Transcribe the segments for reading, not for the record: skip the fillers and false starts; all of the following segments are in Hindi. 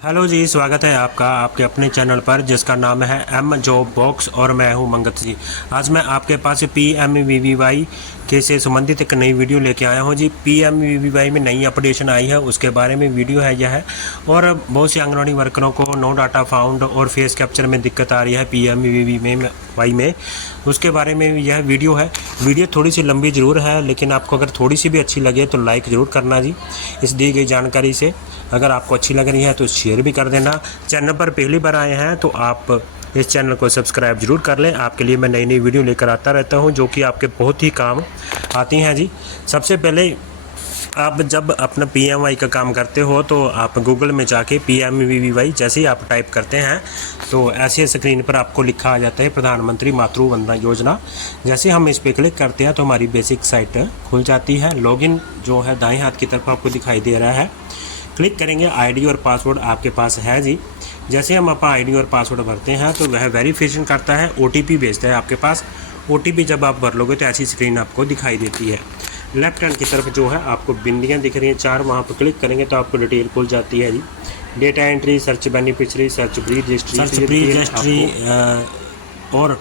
हेलो जी, स्वागत है आपका आपके अपने चैनल पर जिसका नाम है एम जॉब बॉक्स और मैं हूं मंगत जी। आज मैं आपके पास PMVVY के से संबंधित एक नई वीडियो लेके आया हूं जी। PMVVY में नई अपडेशन आई है, उसके बारे में वीडियो है यह। और बहुत से आंगनवाड़ी वर्करों को नो डाटा फाउंड और फेस कैप्चर में दिक्कत आ रही है PMVVY में, उसके बारे में यह वीडियो है। वीडियो थोड़ी सी लंबी ज़रूर है, लेकिन आपको अगर थोड़ी सी भी अच्छी लगे तो लाइक ज़रूर करना जी इस दी गई जानकारी से। अगर आपको अच्छी लग रही है तो शेयर भी कर देना। चैनल पर पहली बार आए हैं तो आप इस चैनल को सब्सक्राइब जरूर कर लें। आपके लिए मैं नई नई वीडियो लेकर आता रहता हूं जो कि आपके बहुत ही काम आती हैं जी। सबसे पहले आप जब अपना PMY का काम करते हो तो आप गूगल में जाके PMVVY जैसे ही आप टाइप करते हैं तो ऐसे स्क्रीन पर आपको लिखा आ जाता है प्रधानमंत्री मातृ वंदना योजना। जैसे हम इस पर क्लिक करते हैं तो हमारी बेसिक साइट खुल जाती है। लॉगिन जो है दाएं हाथ की तरफ आपको दिखाई दे रहा है। क्लिक करेंगे, आईडी और पासवर्ड आपके पास है जी। जैसे हम अपना आईडी और पासवर्ड भरते हैं तो वह वेरिफिकेशन करता है, OTP भेजता है आपके पास। OTP जब आप भर लोगे तो ऐसी स्क्रीन आपको दिखाई देती है। लेफ्ट हैंड की तरफ जो है आपको बिंदियाँ दिख रही हैं 4, वहाँ पर क्लिक करेंगे तो आपको डिटेल खुल जाती है जी। Data entry, search beneficiary, search pre registry और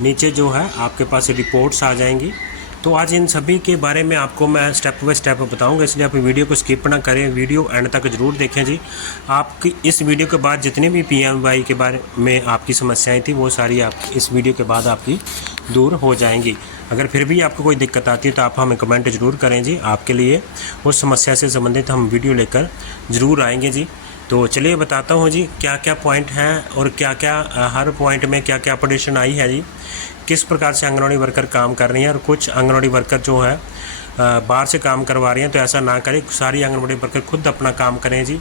नीचे जो है आपके पास रिपोर्ट्स आ जाएंगी। तो आज इन सभी के बारे में आपको मैं स्टेप बाय स्टेप बताऊंगा, इसलिए आप वीडियो को स्किप ना करें, वीडियो एंड तक ज़रूर देखें जी। आपकी इस वीडियो के बाद जितनी भी PMY के बारे में आपकी समस्याएं थी वो सारी आप इस वीडियो के बाद आपकी दूर हो जाएंगी। अगर फिर भी आपको कोई दिक्कत आती है तो आप हमें कमेंट ज़रूर करें जी। आपके लिए उस समस्या से संबंधित हम वीडियो लेकर ज़रूर आएंगे जी। तो चलिए बताता हूँ जी क्या क्या पॉइंट हैं और क्या क्या हर पॉइंट में क्या क्या अपडेशन आई है जी। किस प्रकार से आंगनवाड़ी वर्कर काम कर रही हैं और कुछ आंगनवाड़ी वर्कर जो है बाहर से काम करवा रही हैं, तो ऐसा ना करें। सारी आंगनवाड़ी वर्कर खुद अपना काम करें जी।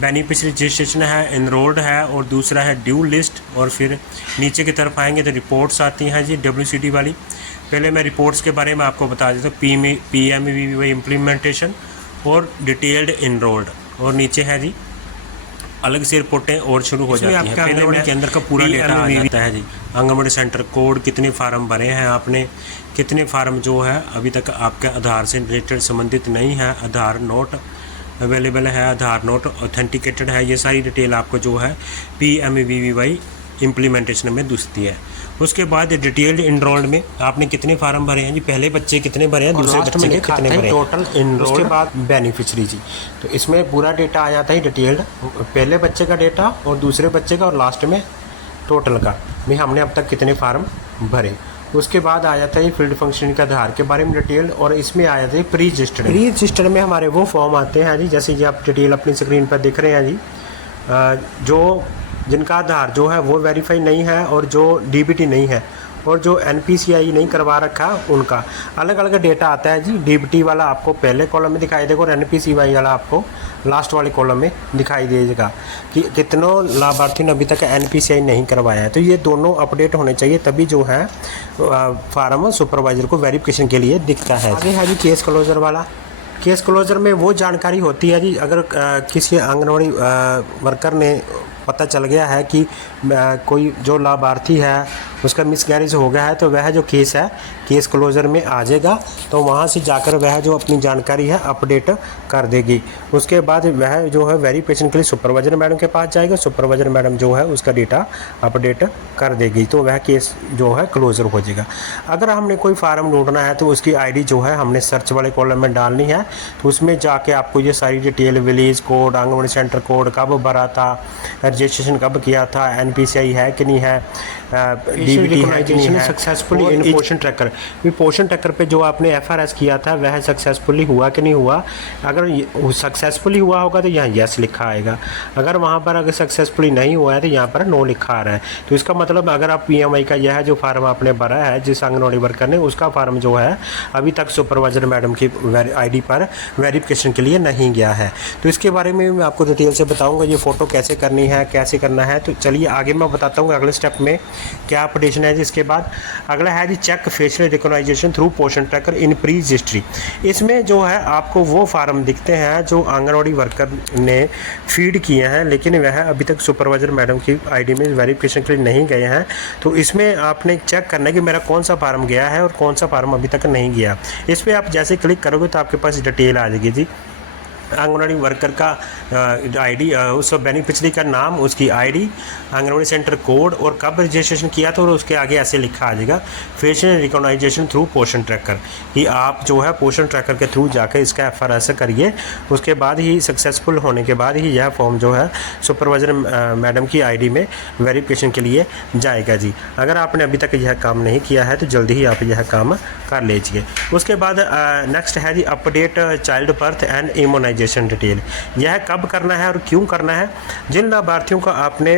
बेनिफिशियरी रजिस्ट्रेशन है, इनरोल्ड है और दूसरा है ड्यू लिस्ट। और फिर नीचे की तरफ आएंगे तो रिपोर्ट्स आती हैं जी WCD वाली। पहले मैं रिपोर्ट्स के बारे में आपको बता देता हूँ। PMVVY इम्प्लीमेंटेशन और डिटेल्ड इनरोल्ड, और नीचे है जी अलग से रिपोर्टें और शुरू हो जाती हैं। आंगनवाड़ी के अंदर का पूरा डेटा आ जाता है जी। आंगनवाड़ी सेंटर कोड, कितने फार्म भरे हैं आपने, कितने फार्म जो है अभी तक आपके आधार से रिलेटेड संबंधित नहीं है, आधार नोट अवेलेबल है, आधार नोट ऑथेंटिकेटेड है, ये सारी डिटेल आपको जो है PMVVY इम्प्लीमेंटेशन में दिखती है। उसके बाद डिटेल्ड इनरोल्ड में आपने कितने फार्म भरे हैं जी, पहले बच्चे कितने भरे हैं, दूसरे बच्चे के कितने भरे हैं, टोटल इनरोल्ड। उसके बाद बेनिफिशियरी जी, तो इसमें पूरा डेटा आ जाता है डिटेल्ड, पहले बच्चे का डेटा और दूसरे बच्चे का और लास्ट में टोटल का भी हमने अब तक कितने फार्म भरे। उसके बाद आ जाता है फील्ड फंक्शनिंग का आधार के बारे में डिटेल, और इसमें आ जाता है प्री रजिस्टर्ड में हमारे वो फॉर्म आते हैं जी, जैसे कि आप डिटेल अपनी स्क्रीन पर दिख रहे हैं जी। जो जिनका आधार जो है वो वेरीफाई नहीं है और जो DBT नहीं है और जो NPCI नहीं करवा रखा उनका अलग अलग डेटा आता है जी। DBT वाला आपको पहले कॉलम में दिखाई देगा और NPCI वाला आपको लास्ट वाले कॉलम में दिखाई देगा कि कितनों लाभार्थियों ने अभी तक NPCI नहीं करवाया है। तो ये दोनों अपडेट होने चाहिए, तभी जो है फार्म सुपरवाइज़र को वेरिफिकेशन के लिए दिखता है। आगे है जी केस क्लोजर वाला। केस क्लोजर में वो जानकारी होती है जी, अगर किसी आंगनवाड़ी वर्कर ने पता चल गया है कि कोई जो लाभार्थी है उसका मिसकैरेज हो गया है, तो वह जो केस है केस क्लोजर में आ जाएगा। तो वहाँ से जाकर वह जो अपनी जानकारी है अपडेट कर देगी। उसके बाद वह जो है वेरिफिकेशन के लिए सुपरवाइजर मैडम के पास जाएगा, सुपरवाइजर मैडम जो है उसका डेटा अपडेट कर देगी, तो वह केस जो है क्लोजर हो जाएगा। अगर हमने कोई फार्म ढूंढना है तो उसकी ID जो है हमने सर्च वाले कॉलम में डालनी है, तो उसमें जाके आपको ये सारी detail, village code, anganwadi centre code, कब भरा था, रजिस्ट्रेशन कब किया था, NPCI है कि नहीं है, DBT है कि नहीं है, सक्सेसफुली इन पोषण ट्रैकर भी पोषण ट्रैकर पे जो आपने FRS किया था वह सक्सेसफुली हुआ कि नहीं हुआ। अगर सक्सेसफुली हुआ होगा तो यहाँ यस लिखा आएगा, अगर वहाँ पर अगर सक्सेसफुली नहीं हुआ है तो यहाँ पर नो लिखा आ रहा है। तो इसका मतलब अगर आप PMI का यह जो फार्म आपने भरा है जिस आंगनवाड़ी वर्कर ने, उसका फार्म जो है अभी तक सुपरवाइजर मैडम की ID पर वेरिफिकेशन के लिए नहीं गया है। तो इसके बारे में मैं आपको डिटेल से बताऊँगा, ये फ़ोटो कैसे करनी है, कैसे करना है। तो चलिए आगे मैं बताता हूँ अगले स्टेप में क्या अपडेशन है जी। इसके बाद अगला है जी चेक फेशियल रिकॉग्नाइजेशन थ्रू पोषण ट्रैकर इन प्री रजिस्ट्री। इसमें जो है आपको वो फार्म दिखते हैं जो आंगनवाड़ी वर्कर ने फीड किए हैं, लेकिन वह अभी तक सुपरवाइजर मैडम की ID में वेरिफिकेशन के लिए नहीं गए हैं। तो इसमें आपने चेक करना है कि मेरा कौन सा फार्म गया है और कौन सा फार्म अभी तक नहीं गया। इस पर आप जैसे क्लिक करोगे तो आपके पास डिटेल आ जाएगी जी। आंगनवाड़ी वर्कर का आईडी, उस बेनिफिशरी का नाम, उसकी आईडी, आंगनवाड़ी सेंटर कोड और कब रजिस्ट्रेशन किया था, और उसके आगे ऐसे लिखा आ जाएगा फेशियल रिकॉग्नाइजेशन थ्रू पोषण ट्रैकर, कि आप जो है पोषण ट्रैकर के थ्रू जाकर इसका FRS करिए। उसके बाद ही सक्सेसफुल होने के बाद ही यह फॉर्म जो है सुपरवाइज़र मैडम की आईडी में वेरिफिकेशन के लिए जाएगा जी। अगर आपने अभी तक यह काम नहीं किया है तो जल्दी ही आप यह काम कर लीजिए। उसके बाद नेक्स्ट है जी update child birth and immunisation detail. यह कब करना है और क्यों करना है? जिन लाभार्थियों का आपने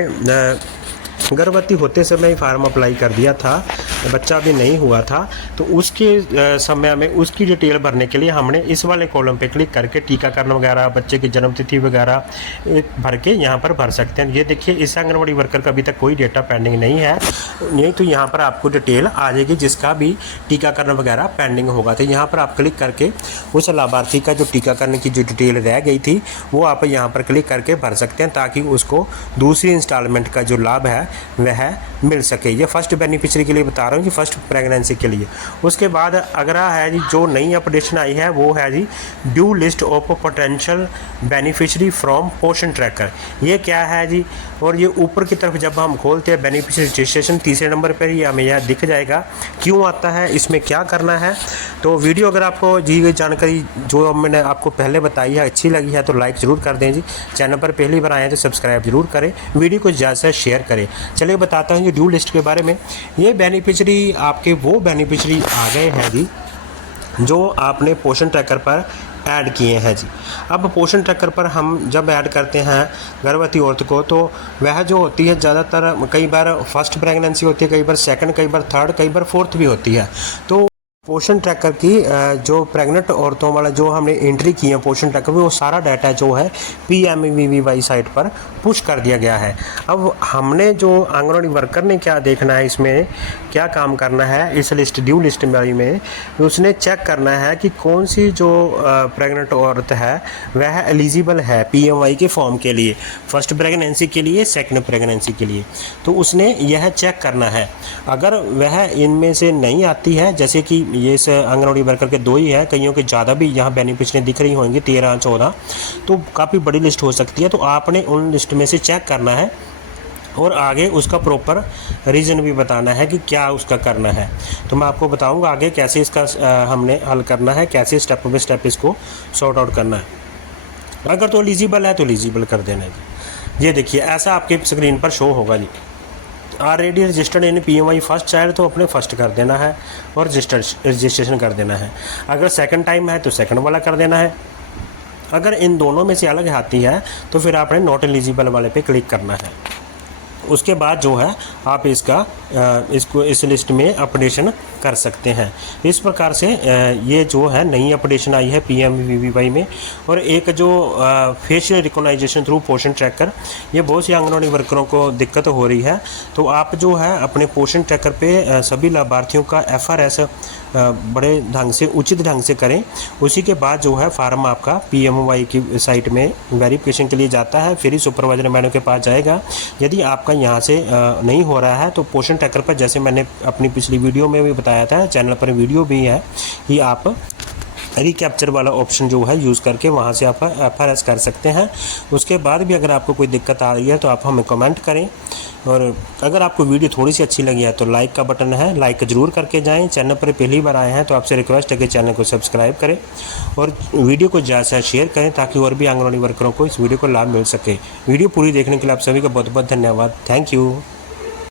गर्भवती होते समय ही फार्म अप्लाई कर दिया था, बच्चा भी नहीं हुआ था, तो उसके समय में उसकी डिटेल भरने के लिए हमने इस वाले कॉलम पे क्लिक करके टीकाकरण वगैरह, बच्चे की जन्मतिथि वगैरह भर के यहाँ पर भर सकते हैं। ये देखिए, इस आंगनवाड़ी वर्कर का अभी तक कोई डेटा पेंडिंग नहीं है, नहीं तो यहाँ पर आपको डिटेल आ जाएगी जिसका भी टीकाकरण वगैरह पेंडिंग होगा। तो यहाँ पर आप क्लिक करके उस लाभार्थी का जो टीकाकरण की जो डिटेल रह गई थी वो आप यहाँ पर क्लिक करके भर सकते हैं, ताकि उसको दूसरी इंस्टॉलमेंट का जो लाभ है वह मिल सके। ये फर्स्ट बेनिफिशियरी के लिए बता रहा हूँ जी, फर्स्ट प्रेगनेंसी के लिए। उसके बाद अगला है जी, जो नई अपडेशन आई है वो है जी due list of potential beneficiary from Poshan tracker. ये क्या है जी? और ये ऊपर की तरफ जब हम खोलते हैं बेनिफिशियरी रजिस्ट्रेशन, तीसरे नंबर पर ही हमें यह दिख जाएगा। क्यों आता है, इसमें क्या करना है? तो वीडियो अगर आपको दी गई जानकारी जो मैंने आपको पहले बताई है अच्छी लगी है तो लाइक ज़रूर कर दें जी। चैनल पर पहली बार आए हैं तो सब्सक्राइब जरूर करें, वीडियो को ज़्यादा से शेयर करें। चलिए बताता हूँ जी ड्यू लिस्ट के बारे में। ये बेनिफिशियरी आपके वो बेनिफिशियरी आ गए हैं जी जो आपने पोषण ट्रैकर पर ऐड किए हैं जी। अब पोषण ट्रैकर पर हम जब ऐड करते हैं गर्भवती औरत को, तो वह जो होती है ज़्यादातर कई बार फर्स्ट प्रेगनेंसी होती है, कई बार सेकंड, कई बार थर्ड, कई बार फोर्थ भी होती है। तो पोषण ट्रैकर की जो प्रेग्नेंट औरतों वाला जो हमने एंट्री की है पोषण ट्रैकर में, वो सारा डाटा जो है PMVVY साइट पर पुश कर दिया गया है। अब हमने जो आंगनवाड़ी वर्कर ने क्या देखना है, इसमें क्या काम करना है, इस लिस्ट ड्यू लिस्ट में उसने चेक करना है कि कौन सी जो प्रेग्नेंट औरत है वह एलिजिबल है PMY के फॉर्म के लिए, फर्स्ट प्रेगनेंसी के लिए, सेकंड प्रेगनेंसी के लिए। तो उसने यह चेक करना है। अगर वह इनमें से नहीं आती है, जैसे कि ये इस आंगनवाड़ी वर्कर के 2 ही है, कईयों के ज़्यादा भी यहाँ बेनिफिशियरी दिख रही होंगी 13-14, तो काफ़ी बड़ी लिस्ट हो सकती है। तो आपने उन लिस्ट में से चेक करना है और आगे उसका प्रॉपर रीज़न भी बताना है कि क्या उसका करना है। तो मैं आपको बताऊंगा आगे कैसे इसका हमने हल करना है, कैसे स्टेप बाय स्टेप इसको सॉर्ट आउट करना है। अगर तो एलिजिबल है तो एलिजिबल कर देना है जी। ये देखिए ऐसा आपके स्क्रीन पर शो होगा जी। Already registered in PMY first child, तो अपने फर्स्ट कर देना है और रजिस्ट्रेशन कर देना है। अगर सेकंड टाइम है तो सेकंड वाला कर देना है। अगर इन दोनों में से अलग आती है तो फिर आपने नॉट एलिजिबल वाले पे क्लिक करना है। उसके बाद जो है आप इसको इस लिस्ट में अपडेशन कर सकते हैं। इस प्रकार से ये जो है नई अपडेशन आई है PMVVY में। और एक जो फेशियल रिकॉग्नाइजेशन थ्रू पोषण ट्रैकर, ये बहुत सी आंगनवाड़ी वर्करों को दिक्कत हो रही है। तो आप जो है अपने पोषण ट्रैकर पे सभी लाभार्थियों का FRS बड़े ढंग से, उचित ढंग से करें। उसी के बाद जो है फार्म आपका PMY की साइट में वेरिफिकेशन के लिए जाता है, फिर ही सुपरवाइजर मैडम के पास जाएगा। यदि आपका यहाँ से नहीं हो रहा है तो पोषण ट्रैकर पर, जैसे मैंने अपनी पिछली वीडियो में भी बताया था, चैनल पर वीडियो भी है, कि आप रिकैप्चर वाला ऑप्शन जो है यूज़ करके वहाँ से आप FRS कर सकते हैं। उसके बाद भी अगर आपको कोई दिक्कत आ रही है तो आप हमें कमेंट करें। और अगर आपको वीडियो थोड़ी सी अच्छी लगी है तो लाइक का बटन है, लाइक ज़रूर करके जाएं। चैनल पर पहली बार आए हैं तो आपसे रिक्वेस्ट है कि चैनल को सब्सक्राइब करें और वीडियो को ज़्यादा से शेयर करें, ताकि और भी आंगनवाड़ी वर्करों को इस वीडियो को लाभ मिल सके। वीडियो पूरी देखने के लिए आप सभी का बहुत बहुत धन्यवाद। Thank you.